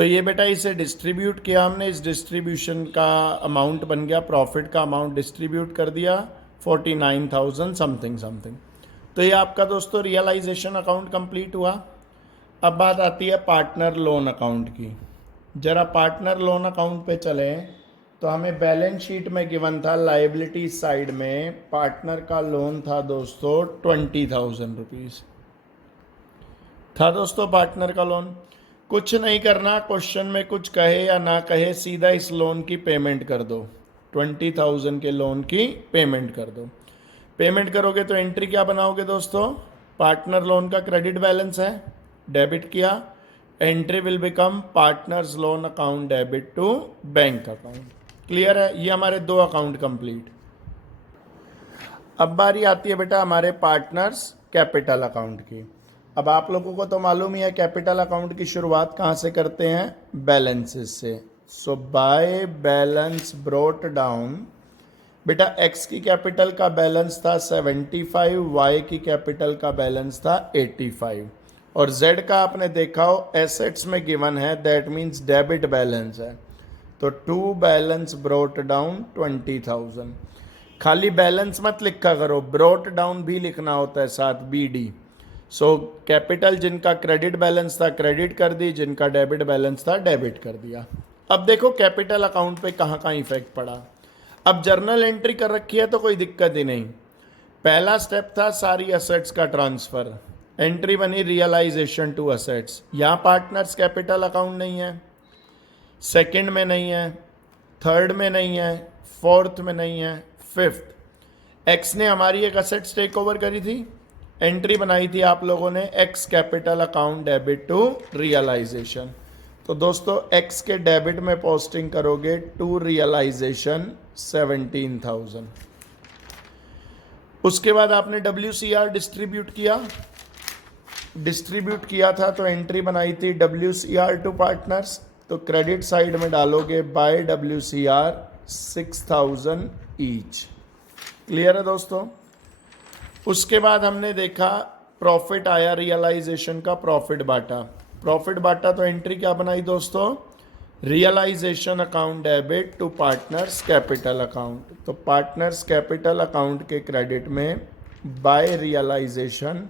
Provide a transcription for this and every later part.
तो ये बेटा इसे डिस्ट्रीब्यूट किया हमने, इस डिस्ट्रीब्यूशन का अमाउंट बन गया, प्रॉफिट का अमाउंट डिस्ट्रीब्यूट कर दिया 49,000 समथिंग समथिंग। तो ये आपका दोस्तों रियलाइजेशन अकाउंट कंप्लीट हुआ। अब बात आती है पार्टनर लोन अकाउंट की। जरा पार्टनर लोन अकाउंट पे चले तो हमें बैलेंस शीट में गिवन था लाइबिलिटी साइड में पार्टनर का लोन था दोस्तों 20,000 रुपीज़ था दोस्तों पार्टनर का लोन। कुछ नहीं करना, क्वेश्चन में कुछ कहे या ना कहे सीधा इस लोन की पेमेंट कर दो, 20,000 के लोन की पेमेंट कर दो। पेमेंट करोगे तो एंट्री क्या बनाओगे दोस्तों, पार्टनर लोन का क्रेडिट बैलेंस है, डेबिट किया, entry will become partners loan account debit to bank account. Clear है, ये हमारे दो अकाउंट कंप्लीट। अब बारी आती है बेटा हमारे पार्टनर्स कैपिटल अकाउंट की। अब आप लोगों को तो मालूम ही है कैपिटल अकाउंट की शुरुआत कहाँ से करते हैं, बैलेंसेस से। सो बाय बैलेंस ब्रोट डाउन, बेटा एक्स की कैपिटल का बैलेंस था 75, वाई की कैपिटल का बैलेंस था 85 और जेड का आपने देखा हो एसेट्स में गिवन है, दैट मीन्स डेबिट बैलेंस है। तो टू बैलेंस ब्रोट डाउन 20,000। खाली बैलेंस मत लिखा करो, ब्रोट डाउन भी लिखना होता है साथ, BD। सो कैपिटल जिनका क्रेडिट बैलेंस था क्रेडिट कर दी, जिनका डेबिट बैलेंस था डेबिट कर दिया। अब देखो कैपिटल अकाउंट पे कहाँ कहाँ इफेक्ट पड़ा। अब जर्नल एंट्री कर रखी है तो कोई दिक्कत ही नहीं। पहला स्टेप था सारी असेट्स का ट्रांसफर, एंट्री बनी रियलाइजेशन टू असेट्स। यहाँ पार्टनर्स कैपिटल अकाउंट नहीं है, सेकंड में नहीं है, थर्ड में नहीं है, फोर्थ में नहीं है, फिफ्थ। एक्स ने हमारी एक असेट्स टेक ओवर करी थी, एंट्री बनाई थी आप लोगों ने x capital account debit to realisation. तो दोस्तों एक्स के डेबिट में पोस्टिंग करोगे टू रियलाइजेशन 17,000। उसके बाद आपने WCR डिस्ट्रीब्यूट किया था तो एंट्री बनाई थी WCR टू पार्टनर्स। तो क्रेडिट साइड में डालोगे बाय WCR 6,000 ईच। क्लियर है दोस्तों। उसके बाद हमने देखा प्रॉफिट आया, रियलाइजेशन का प्रॉफिट बांटा तो एंट्री क्या बनाई दोस्तों, realisation account debit to partners capital account. तो पार्टनर्स कैपिटल अकाउंट के क्रेडिट में बाय रियलाइजेशन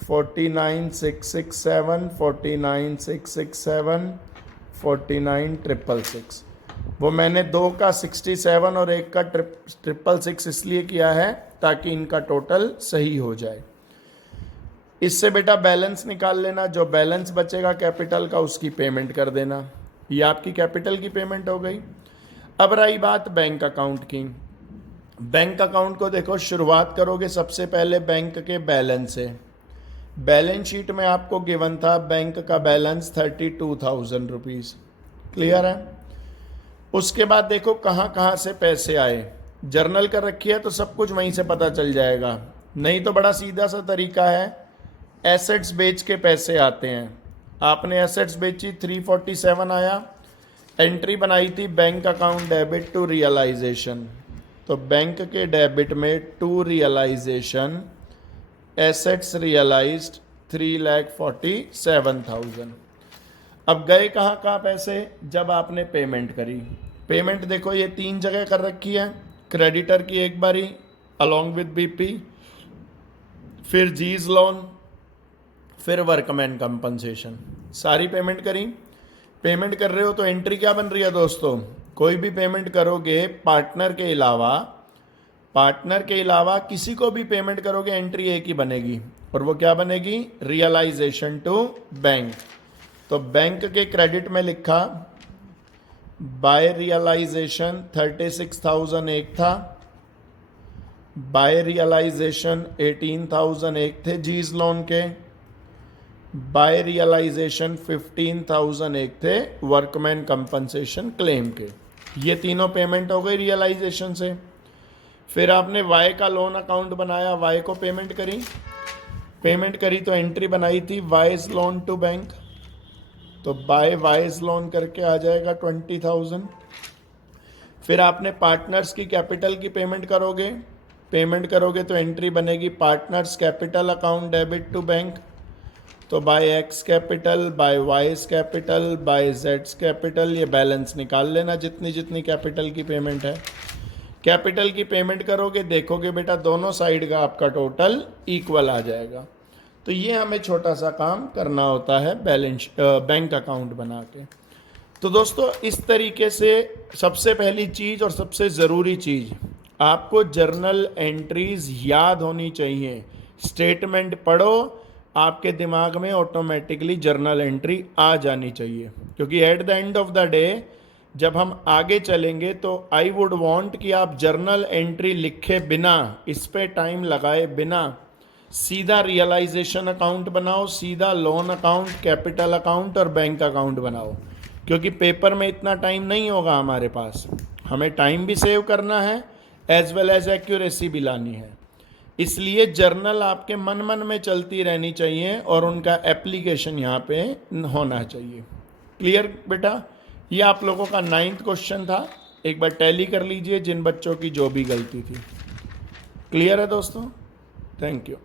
49,667, 49,667, 49,666। वो मैंने दो का 67 और एक का 666 इसलिए किया है ताकि इनका टोटल सही हो जाए। इससे बेटा बैलेंस निकाल लेना, जो बैलेंस बचेगा कैपिटल का उसकी पेमेंट कर देना। ये आपकी कैपिटल की पेमेंट हो गई। अब रही बात बैंक अकाउंट की। बैंक अकाउंट को देखो, शुरुआत करोगे सबसे पहले बैंक के बैलेंस से। बैलेंस शीट में आपको गिवन था बैंक का बैलेंस 32,000 रुपीज़। क्लियर है। उसके बाद देखो कहाँ कहाँ से पैसे आए, जर्नल कर रखी है तो सब कुछ वहीं से पता चल जाएगा, नहीं तो बड़ा सीधा सा तरीका है, एसेट्स बेच के पैसे आते हैं। आपने एसेट्स बेची 347 आया, एंट्री बनाई थी bank account debit to realisation. तो बैंक के डेबिट में टू रियलाइजेशन एसेट्स रियलाइज्ड 3,47,000। अब गए कहाँ कहाँ पैसे, जब आपने पेमेंट करी। पेमेंट देखो ये तीन जगह कर रखी है, क्रेडिटर की एक बारी अलॉन्ग विद BP, फिर जीज लोन, फिर वर्कमैन कंपनसेशन, सारी पेमेंट करी। पेमेंट कर रहे हो तो एंट्री क्या बन रही है दोस्तों, कोई भी पेमेंट करोगे पार्टनर के अलावा किसी को भी पेमेंट करोगे एंट्री एक ही बनेगी, और वो क्या बनेगी, रियलाइजेशन टू बैंक। तो बैंक के क्रेडिट में लिखा बाय रियलाइजेशन 36,000 एक था, बाय रियलाइजेशन 18,000 एक थे जीज लोन के, बाय रियलाइजेशन 15,000 एक थे वर्कमैन कंपनसेशन क्लेम के। ये तीनों पेमेंट हो गई रियलाइजेशन से। फिर आपने वाई का लोन अकाउंट बनाया, वाई को पेमेंट करी तो एंट्री बनाई थी वाइज लोन टू बैंक। तो बाय वाइज लोन करके आ जाएगा 20,000। फिर आपने पार्टनर्स की कैपिटल की पेमेंट करोगे तो एंट्री बनेगी partners capital account debit to bank. तो by x capital, by y's capital, by जेड्स कैपिटल, ये बैलेंस निकाल लेना जितनी जितनी कैपिटल की पेमेंट है। कैपिटल की पेमेंट करोगे, देखोगे बेटा दोनों साइड का आपका टोटल इक्वल आ जाएगा। तो ये हमें छोटा सा काम करना होता है बैलेंस बैंक अकाउंट बना के। तो दोस्तों इस तरीके से सबसे पहली चीज़ और सबसे ज़रूरी चीज़, आपको जर्नल एंट्रीज याद होनी चाहिए। स्टेटमेंट पढ़ो, आपके दिमाग में ऑटोमेटिकली जर्नल एंट्री आ जानी चाहिए, क्योंकि at the end of the day जब हम आगे चलेंगे तो आई वुड वांट कि आप जर्नल एंट्री लिखे बिना, इस पे टाइम लगाए बिना सीधा रियलाइजेशन अकाउंट बनाओ, सीधा लोन अकाउंट, कैपिटल अकाउंट और बैंक अकाउंट बनाओ, क्योंकि पेपर में इतना टाइम नहीं होगा हमारे पास। हमें टाइम भी सेव करना है एज वेल एज एक्यूरेसी भी लानी है। इसलिए जर्नल आपके मन मन में चलती रहनी चाहिए और उनका एप्लीकेशन यहाँ पे होना चाहिए। क्लियर बेटा? ये आप लोगों का 9th क्वेश्चन था। एक बार टैली कर लीजिए जिन बच्चों की जो भी गलती थी। क्लियर है दोस्तों? Thank you.